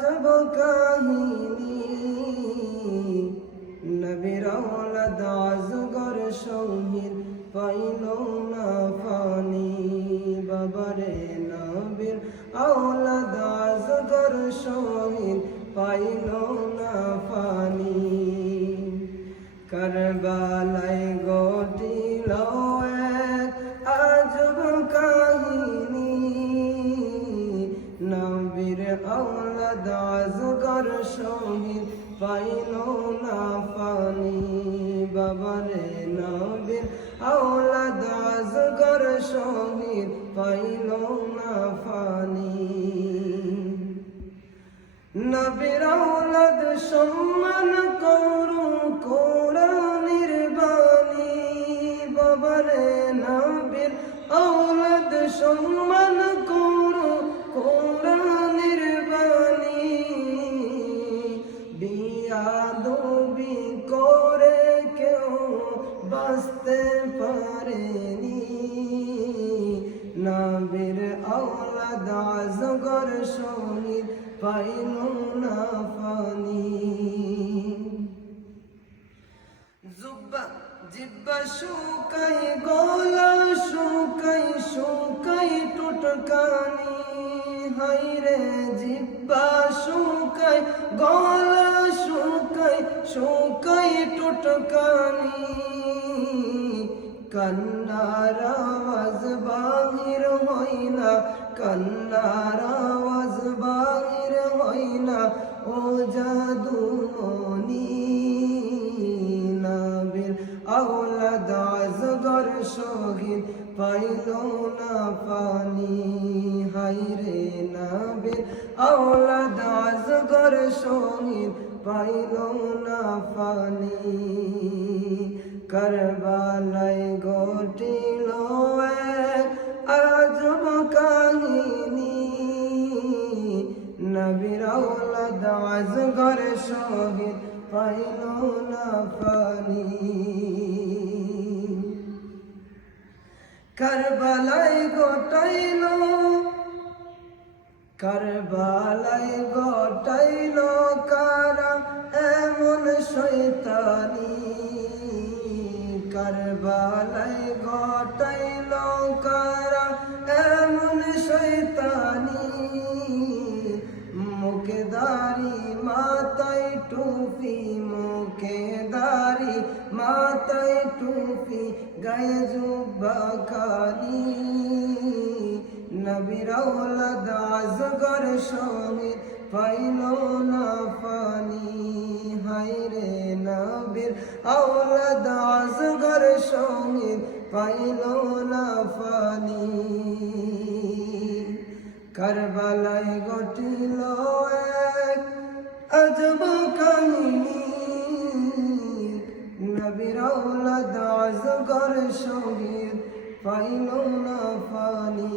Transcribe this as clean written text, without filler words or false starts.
আজব কাহিনী নবীর আওলাদ আজগর শহীদ পাইল না ফানি বাবারে নবীর আওলাদ আজগর শহীদ পাইল না ফানি কারবালায় ঘটিল এক আজব কাহিনী নবীর আওলাদ আজগর শহীদ পাইল না ফানি বাবারে নবীর আওলাদ আজগর শহীদ পাইল না ফানি নবীর আওলাদ সম্মান করু কোরআনের বাণী বাবারে নবীর আওলাদ সম্মান করু কোরআনের বাণী বিয়াদবি করে কেউ বাঁচতে পারেনি নবীর আওলাদ আজগর শহীদ পাইল না ফানি জুব্বা জিব্বা শুকাই গলা শুকাই শুকাই টুটকানি হাইরে জিব্বা শুকাই গলা শুকাই শুকাই টুটকানি কান্নার আওয়াজ বাহির হয় না কান্নার আওয়াজ বাহির হয় না ও জাদুমণি নবীর আওলাদ আজগর শহীদ পাইল না ফানি হায়রে নবীর আওলাদ আজগর শহীদ পাইল না ফানি কারবালায় ঘটিল এক আজব কাহিনী নবীর আওলাদ আজগর শহীদ পাইল না ফানি কারবালায় ঘটাইল কারা এমন শয়তানি কারবালায় ঘটাইল কারা এমন শয়তানি মুখে দাড়ি মাথায় টুপি মুখে দাড়ি মাথায় টুপি গায়ে জুব্বা খানি নবীর আওলাদ আজগর শহীদ পাইল না ফানি হায়রে নবীর আওলাদ আজগর শহীদ পাইল না ফানি কারবালায় ঘটিল এক আজব কাহিনী নবীর আওলাদ আজগর শহীদ পাইল না ফানি